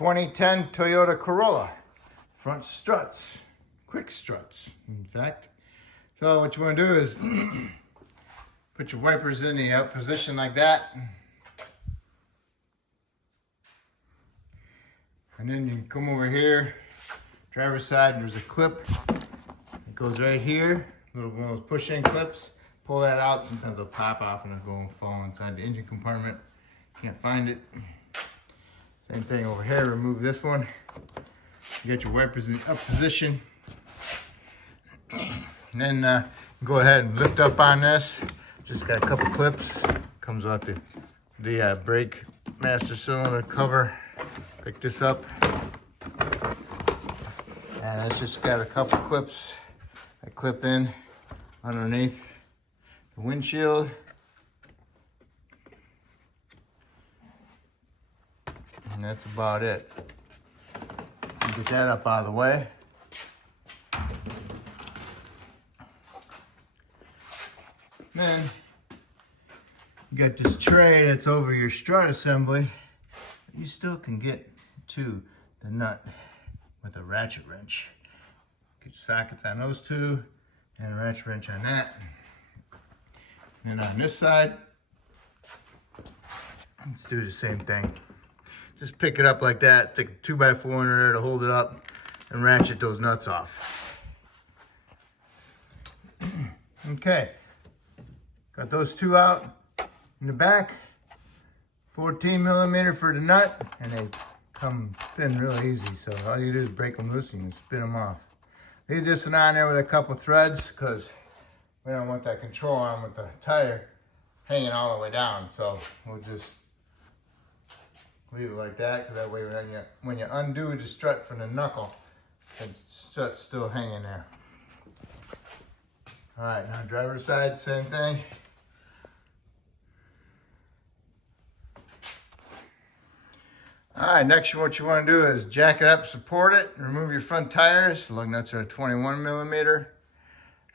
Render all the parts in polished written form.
2010 Toyota Corolla. Front struts, quick struts, in fact. So what you want to do is put your wipers in the position like that. And then you can come over here, driver's side, and there's a clip. It goes right here, little one of those push-in clips. Pull that out, sometimes they'll pop off and it'll go and fall inside the engine compartment. Can't find it. Same thing over here, remove this one. You get your wipers in the up position. And then go ahead and lift up on this. Just got a couple clips. Comes out the brake master cylinder cover. Pick this up. And it's just got a couple clips that clip in underneath the windshield. And that's about it. Get that up out of the way. Then you got this tray that's over your strut assembly. You still can get to the nut with a ratchet wrench. Get sockets on those two and a ratchet wrench on that. And on this side, let's do the same thing. Just pick it up like that, stick a 2x4 in there to hold it up and ratchet those nuts off. Okay, got those two out in the back. 14mm for the nut, and they come spin real easy. So all you do is break them loose and you can spin them off. Leave this one on there with a couple threads because we don't want that control arm with the tire hanging all the way down. So we'll just leave it like that, because that way when you undo the strut from the knuckle, the strut's still hanging there. All right, now driver's side, same thing. All right, next what you want to do is jack it up, support it, remove your front tires. The lug nuts are 21mm.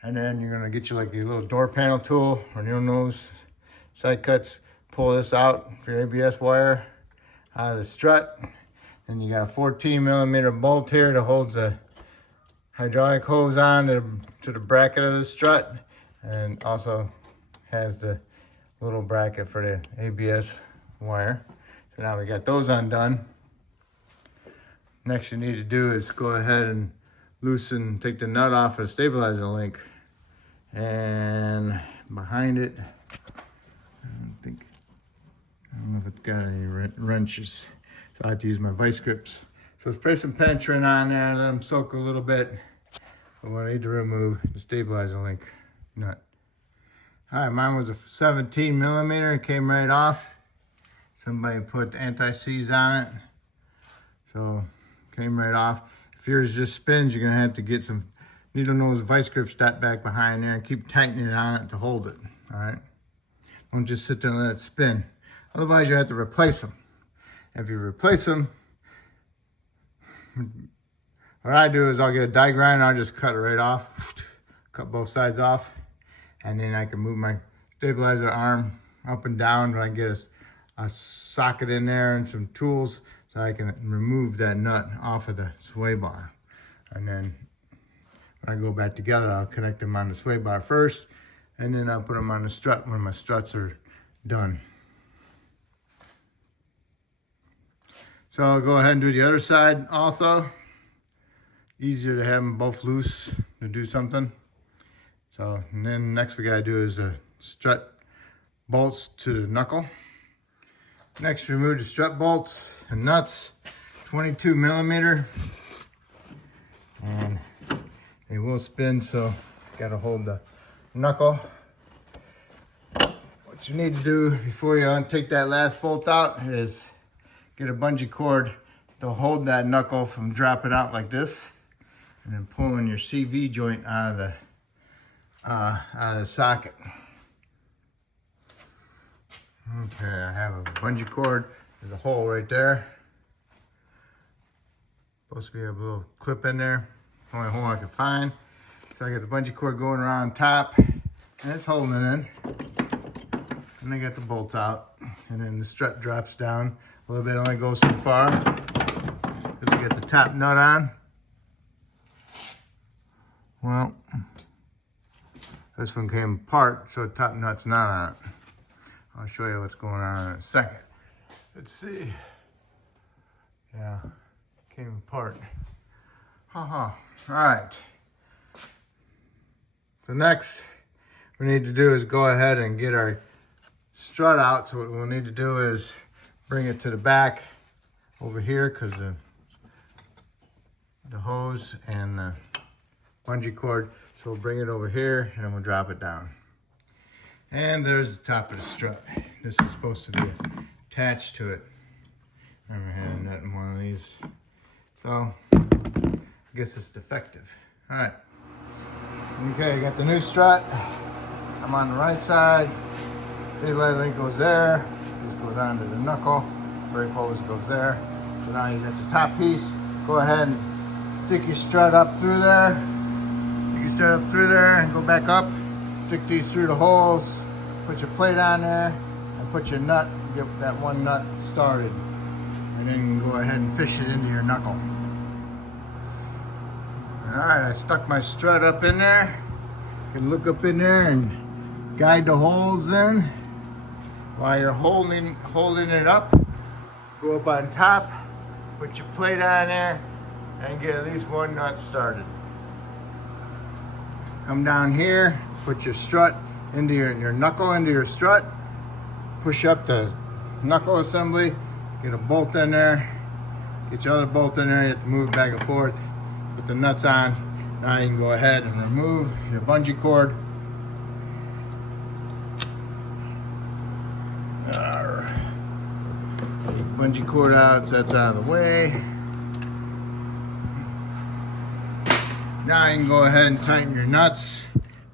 And then you're gonna get you like your little door panel tool or nail nose side cuts. Pull this out for your ABS wire out of the strut. And you got a 14mm bolt here that holds the hydraulic hose on to the bracket of the strut, and also has the little bracket for the ABS wire. So now we got those undone. Next you need to do is go ahead and take the nut off of the stabilizer link. And behind it, I don't know if it's got any wrenches. So I have to use my vice grips. So spray some penetrant on there and let them soak a little bit. But we need to remove the stabilizer link nut. All right, mine was a 17mm, it came right off. Somebody put anti-seize on it. So came right off. If yours just spins, you're gonna have to get some needle nose vice grips that back behind there and keep tightening it on it to hold it, all right? Don't just sit there and let it spin. Otherwise, you have to replace them. If you replace them, what I do is I'll get a die grinder, I'll just cut it right off, cut both sides off, and then I can move my stabilizer arm up and down when I get a socket in there and some tools so I can remove that nut off of the sway bar. And then when I go back together, I'll connect them on the sway bar first, and then I'll put them on the strut when my struts are done. So I'll go ahead and do the other side also. Easier to have them both loose to do something. So, and then next we gotta do is the strut bolts to the knuckle. Next, remove the strut bolts and nuts, 22mm. And they will spin, so gotta hold the knuckle. What you need to do before you take that last bolt out is get a bungee cord to hold that knuckle from dropping out like this, and then pulling your CV joint out of the socket. Okay, I have a bungee cord. There's a hole right there. Supposed to be a little clip in there. Only hole I can find. So I got the bungee cord going around top, and it's holding it in. And I got the bolts out, and then the strut drops down a little bit. Only goes so far. get the top nut on. Well, this one came apart, so the top nut's not on it. I'll show you what's going on in a second. Let's see. Yeah, came apart. All right. The next we need to do is go ahead and get our strut out. So what we'll need to do is bring it to the back over here, because the hose and the bungee cord. So we'll bring it over here and then we'll drop it down. And there's the top of the strut. This is supposed to be attached to it. I remember having that in one of these. So I guess it's defective. All right. Okay, I got the new strut. I'm on the right side. Daylight link goes there. This goes onto the knuckle. Brake hose goes there. So now you got the top piece. Go ahead and stick your strut up through there. Stick your strut up through there and go back up. Stick these through the holes. Put your plate on there and put your nut. Get that one nut started. And then you can go ahead and fish it into your knuckle. Alright, I stuck my strut up in there. You can look up in there and guide the holes in. While you're holding it up, go up on top, put your plate on there, and get at least one nut started. Come down here, put your strut into your knuckle into your strut. Push up the knuckle assembly, get a bolt in there, get your other bolt in there, you have to move it back and forth. Put the nuts on. Now you can go ahead and remove your bungee cord. Bungee cord out, so that's out of the way. Now you can go ahead and tighten your nuts.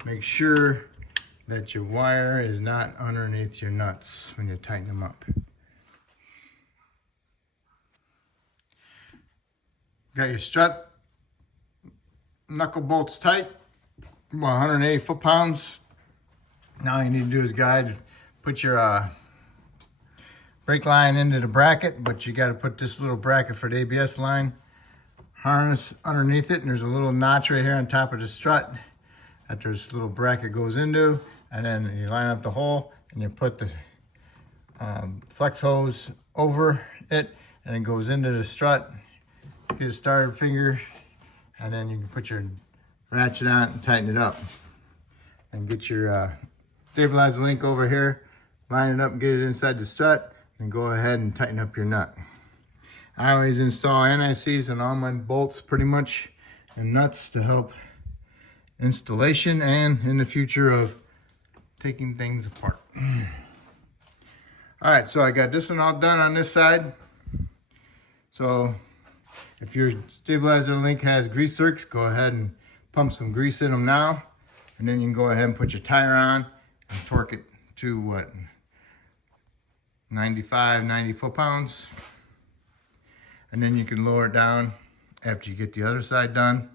Make sure that your wire is not underneath your nuts when you tighten them up. Got your strut knuckle bolts tight, 180 foot-pounds. Now all you need to do is put your brake line into the bracket, but you got to put this little bracket for the ABS line harness underneath it, and there's a little notch right here on top of the strut that this little bracket goes into, and then you line up the hole and you put the flex hose over it, and it goes into the strut. Get a starter finger, and then you can put your ratchet on and tighten it up. And get your stabilizer link over here, line it up and get it inside the strut, and go ahead and tighten up your nut. I always install NICs on all my bolts pretty much, and nuts to help installation and in the future of taking things apart. All right, so I got this one all done on this side. So if your stabilizer link has grease zerks, go ahead and pump some grease in them now. And then you can go ahead and put your tire on and torque it to what? 95, 90 foot-pounds. And then you can lower it down after you get the other side done.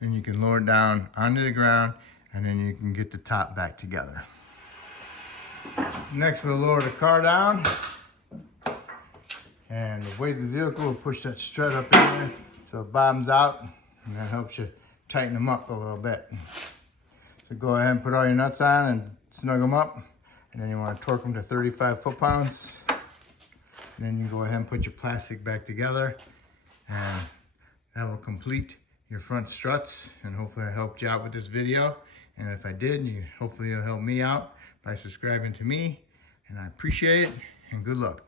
Then you can lower it down onto the ground, and then you can get the top back together. Next, we'll lower the car down. And the weight of the vehicle will push that strut up in there so it bottoms out, and that helps you tighten them up a little bit. So go ahead and put all your nuts on and snug them up, and then you want to torque them to 35 foot-pounds. And then you go ahead and put your plastic back together, and that will complete your front struts. And hopefully I helped you out with this video. And if I did, hopefully you'll help me out by subscribing to me. And I appreciate it, and good luck.